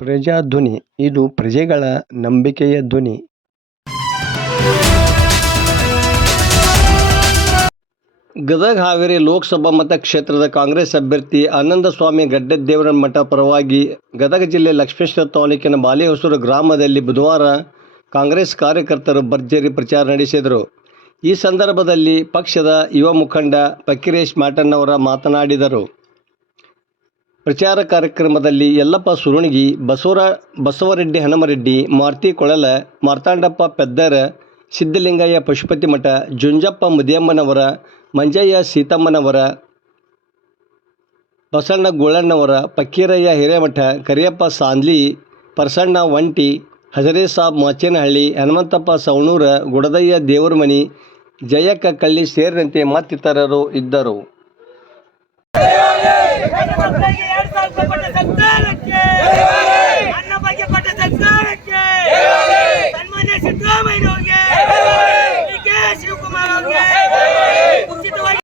ಪ್ರಜಾಧ್ವನಿ ಇದು ಪ್ರಜೆಗಳ ನಂಬಿಕೆಯ ಧ್ವನಿ. ಗದಗ ಹಾವೇರಿ ಲೋಕಸಭಾ ಮತಕ್ಷೇತ್ರದ ಕಾಂಗ್ರೆಸ್ ಅಭ್ಯರ್ಥಿ ಆನಂದಸ್ವಾಮಿ ಗಡ್ಡೆದೇವರಮಠ ಪರವಾಗಿ ಗದಗ ಜಿಲ್ಲೆ ಲಕ್ಷ್ಮೇಶ್ವರ ತಾಲೂಕಿನ ಬಾಲೆಹೊಸೂರು ಗ್ರಾಮದಲ್ಲಿ ಬುಧವಾರ ಕಾಂಗ್ರೆಸ್ ಕಾರ್ಯಕರ್ತರು ಭರ್ಜರಿ ಪ್ರಚಾರ ನಡೆಸಿದರು. ಈ ಸಂದರ್ಭದಲ್ಲಿ ಪಕ್ಷದ ಯುವ ಮುಖಂಡ ಫಕೀರೇಶ್ ಮ್ಯಾಟಣ್ಣವರ ಮಾತನಾಡಿದರು. ಪ್ರಚಾರ ಕಾರ್ಯಕ್ರಮದಲ್ಲಿ ಯಲ್ಲಪ್ಪ ಸುರುಣಗಿ, ಬಸವರೆಡ್ಡಿ ಹನುಮರೆಡ್ಡಿ, ಮಾರುತಿ ಕೊಳಲ, ಮಾರ್ತಾಂಡಪ್ಪ ಪೆದ್ದರ, ಸಿದ್ದಲಿಂಗಯ್ಯ ಪಶುಪತಿಮಠ, ಜುಂಜಪ್ಪ ಮುದಿಯಮ್ಮನವರ, ಮಂಜಯ್ಯ ಸೀತಮ್ಮನವರ, ಬಸಣ್ಣ ಗೋಳಣ್ಣವರ, ಫಕೀರಯ್ಯ ಹಿರೇಮಠ, ಕರಿಯಪ್ಪ ಸಾಂದ್ಲಿ, ಪರಸಣ್ಣ ವಂಟಿ, ಹಜರೇಸಾಬ್ ಮಾಚೇನಹಳ್ಳಿ, ಹನುಮಂತಪ್ಪ ಸವಣೂರ, ಗುಡದಯ್ಯ ದೇವರಮನಿ, ಜಯಕ್ಕ ಕಳ್ಳಿ ಸೇರಿದಂತೆ ಮತ್ತಿತರರು ಇದ್ದರು. ಅನ್ನ ಬಗ್ಗೆ ಪಟ್ಟ ಸರ್ಕಾರಕ್ಕೆ